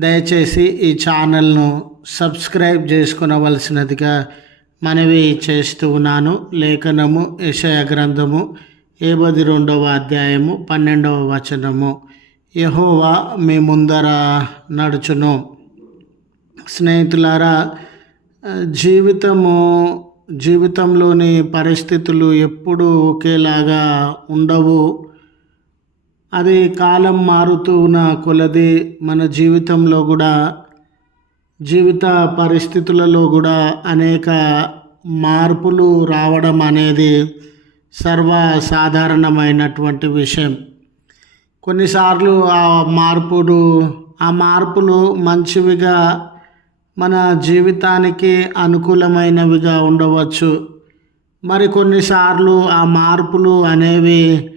దయచేసి ఈ ఛానల్ను సబ్స్క్రైబ్ చేసుకునవలసినదిగా మనవి చేస్తూ ఉన్నాను. లేఖనము యశయ గ్రంథము ఏబది రెండవ అధ్యాయము పన్నెండవ వచనము. యహోవా మీ ముందర నడుచును. స్నేహితులారా జీవితము జీవితంలోని పరిస్థితులు ఎప్పుడూ ఒకేలాగా ఉండవు. అది కాలం మారుతూ ఉన్న కొలది మన జీవితంలో కూడా జీవిత పరిస్థితులలో కూడా అనేక మార్పులు రావడం అనేది సర్వసాధారణమైనటువంటి విషయం. కొన్నిసార్లు ఆ మార్పులు ఆ మార్పులు మంచివిగా మన జీవితానికి అనుకూలమైనవిగా ఉండవచ్చు. మరి కొన్నిసార్లు ఆ మార్పులు అనేవి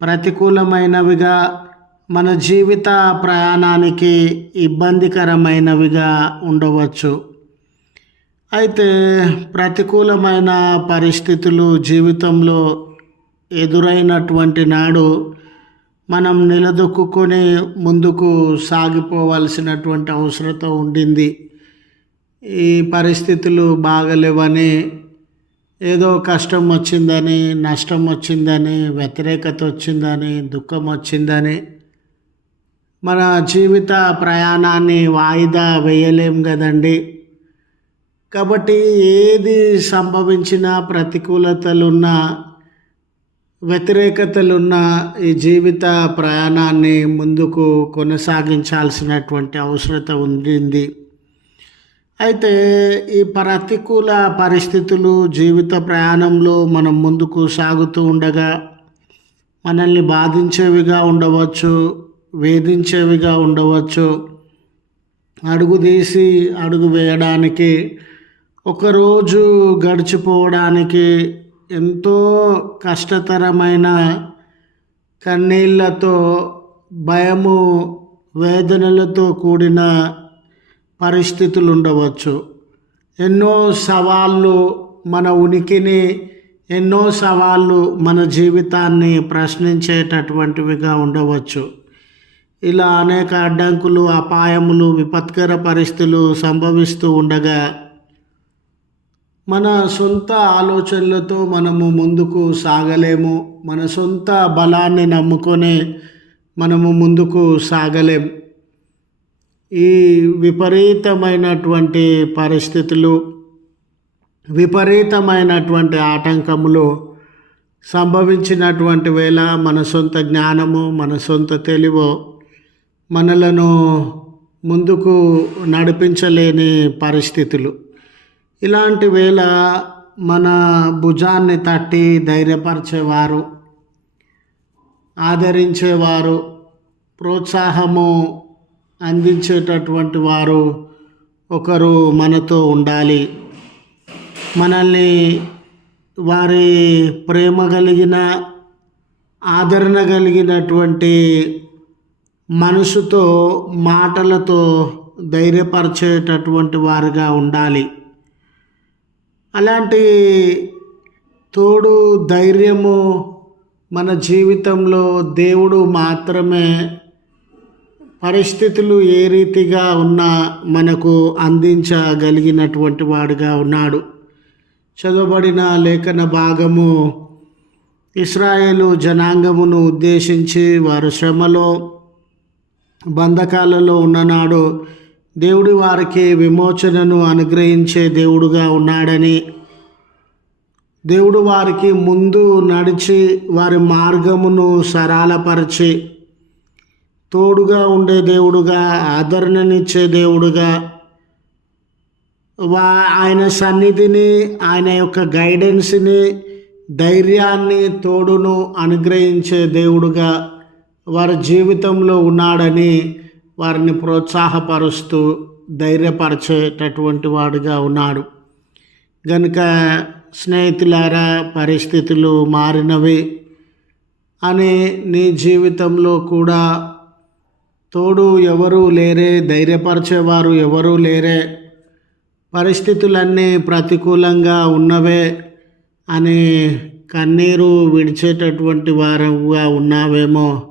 ప్రతికూలమైనవిగా మన జీవిత ప్రయాణానికి ఇబ్బందికరమైనవిగా ఉండవచ్చు. అయితే ప్రతికూలమైన పరిస్థితులు జీవితంలో ఎదురైనటువంటి నాడు మనం నిలదొక్కుని ముందుకు సాగిపోవాల్సినటువంటి అవసరత ఉండింది. ఈ పరిస్థితులు బాగలేవని ఏదో కష్టం వచ్చిందని నష్టం వచ్చిందని వ్యతిరేకత వచ్చిందని దుఃఖం వచ్చిందని మన జీవిత ప్రయాణాన్ని వాయిదా వేయలేం కదండి. కాబట్టి ఏది సంభవించినా ప్రతికూలతలున్నా వ్యతిరేకతలున్న ఈ జీవిత ప్రయాణాన్ని ముందుకు కొనసాగించాల్సినటువంటి అవసరత ఉండింది. అయితే ఈ ప్రతికూల పరిస్థితులు జీవిత ప్రయాణంలో మనం ముందుకు సాగుతూ ఉండగా మనల్ని బాధించేవిగా ఉండవచ్చు వేధించేవిగా ఉండవచ్చు. అడుగు తీసి అడుగు వేయడానికి ఒకరోజు గడిచిపోవడానికి ఎంతో కష్టతరమైన కన్నీళ్ళతో భయము వేదనలతో కూడిన పరిస్థితులు ఉండవచ్చు ఎన్నో సవాళ్ళు మన ఉనికిని ఎన్నో సవాళ్ళు మన జీవితాన్ని ప్రశ్నించేటటువంటివిగా ఉండవచ్చు. ఇలా అనేక అడ్డంకులు అపాయములు విపత్కర పరిస్థితులు సంభవిస్తూ ఉండగా మన సొంత ఆలోచనలతో మనము ముందుకు సాగలేము. మన సొంత బలాన్ని నమ్ముకొని మనము ముందుకు సాగలేం. ఈ విపరీతమైనటువంటి పరిస్థితులు విపరీతమైనటువంటి ఆటంకములు సంభవించినటువంటి వేళ మన సొంత జ్ఞానము మన సొంత తెలివో మనలను ముందుకు నడిపించలేని పరిస్థితులు. ఇలాంటి వేళ మన భుజాన్ని తట్టి ధైర్యపరిచేవారు ఆదరించేవారు ప్రోత్సాహము అందించేటటువంటి వారు ఒకరు మనతో ఉండాలి. మనల్ని వారి ప్రేమ కలిగిన ఆదరణ కలిగినటువంటి మనసుతో మాటలతో ధైర్యపరిచేటటువంటి వారుగా ఉండాలి. అలాంటి తోడు ధైర్యము మన జీవితంలో దేవుడు మాత్రమే పరిస్థితులు ఏ రీతిగా ఉన్నా మనకు అందించగలిగినటువంటి వాడుగా ఉన్నాడు. చదవబడిన లేఖన భాగము ఇస్రాయేలు జనాంగమును ఉద్దేశించి వారు శ్రమలో బంధకాలలో ఉన్ననాడు దేవుడి వారికి విమోచనను అనుగ్రహించే దేవుడుగా ఉన్నాడని దేవుడు వారికి ముందు నడిచి వారి మార్గమును సరళపరిచి తోడుగా ఉండే దేవుడుగా ఆదరణనిచ్చే దేవుడుగా వా ఆయన సన్నిధిని ఆయన యొక్క గైడెన్స్ని ధైర్యాన్ని తోడును అనుగ్రహించే దేవుడుగా వారి జీవితంలో ఉన్నాడని వారిని ప్రోత్సాహపరుస్తూ ధైర్యపరిచేటటువంటి వాడుగా ఉన్నాడు. గనుక స్నేహితులారా పరిస్థితులు మారినవి అని నీ జీవితంలో కూడా తోడు ఎవరూ లేరే ధైర్యపరిచేవారు ఎవరూ లేరే. పరిస్థితులన్నీ ప్రతికూలంగా ఉన్నవే అని కన్నీరు విడిచేటటువంటి వారుగా ఉన్నావేమో.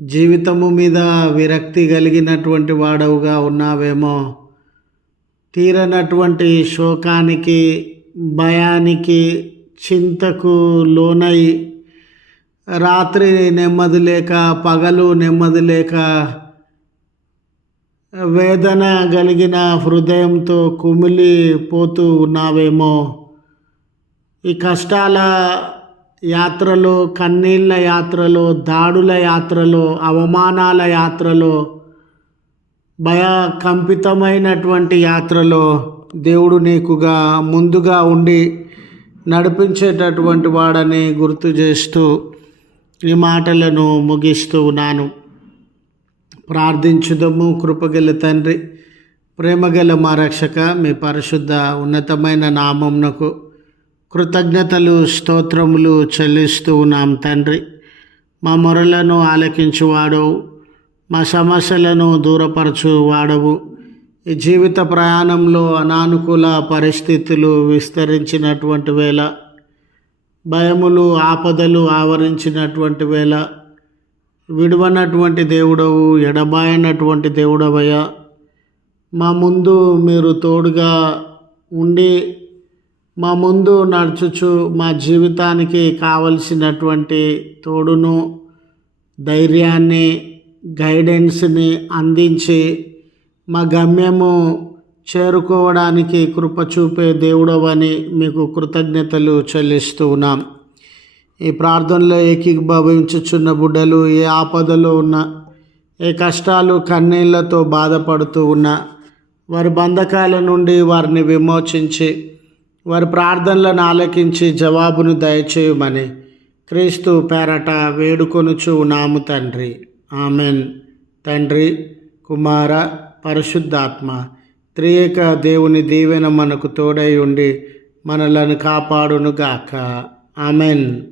జీవితము మీద విరక్తి కలిగినటువంటి వాడవుగా ఉన్నావేమో. తీరనటువంటి శోకానికి భయానికి చింతకు లోనై రాత్రి నెమ్మది లేక పగలు నెమ్మది లేక వేదన కలిగిన హృదయంతో కుమిలిపోతూ ఉన్నావేమో. ఈ కష్టాల యాత్రలో కన్నీళ్ళ యాత్రలో దాడుల యాత్రలో అవమానాల యాత్రలో భయకంపితమైనటువంటి యాత్రలో దేవుడు నీకుగా ముందుగా ఉండి నడిపించేటటువంటి వాడని గుర్తు చేస్తూ ఈ మాటలను ముగిస్తూ ఉన్నాను. ప్రార్థించుదము. కృపగల తండ్రి ప్రేమగల మా రక్షక మీ పరిశుద్ధ ఉన్నతమైన నామంనకు కృతజ్ఞతలు స్తోత్రములు చెల్లిస్తూ ఉన్నాం తండ్రి. మా మొరలను ఆలకించువాడవు మా సమస్యలను దూరపరచు వాడవు ఈ జీవిత ప్రయాణంలో అనానుకూల పరిస్థితులు విస్తరించినటువంటి వేళ భయములు ఆపదలు ఆవరించినటువంటి వేళ విడవనటువంటి దేవుడవు ఎడబాయనటువంటి దేవుడవయ్యా. మా ముందు మీరు తోడుగా ఉండి మా ముందు నడుచుచు మా జీవితానికి కావలసినటువంటి తోడును ధైర్యాన్ని గైడెన్స్ని అందించి మా గమ్యము చేరుకోవడానికి కృప చూపే దేవుడవని మీకు కృతజ్ఞతలు చెల్లిస్తూ ఉన్నాం. ఈ ప్రార్థనలో ఏకీభవించుచున్న బుడ్డలు ఏ ఆపదలో ఉన్న ఏ కష్టాలు కన్నీళ్ళతో బాధపడుతూ ఉన్నా వారి బంధకాల నుండి వారిని విమోచించి వారి ప్రార్థనలను ఆలకించి జవాబును దయచేయమని క్రీస్తు పేరట వేడుకొనుచు ఉన్నాము తండ్రి. ఆమెన్. తండ్రి కుమార పరిశుద్ధాత్మ త్రియేక దేవుని దీవెన మనకు తోడై ఉండి మనలను కాపాడునుగాక. ఆమెన్.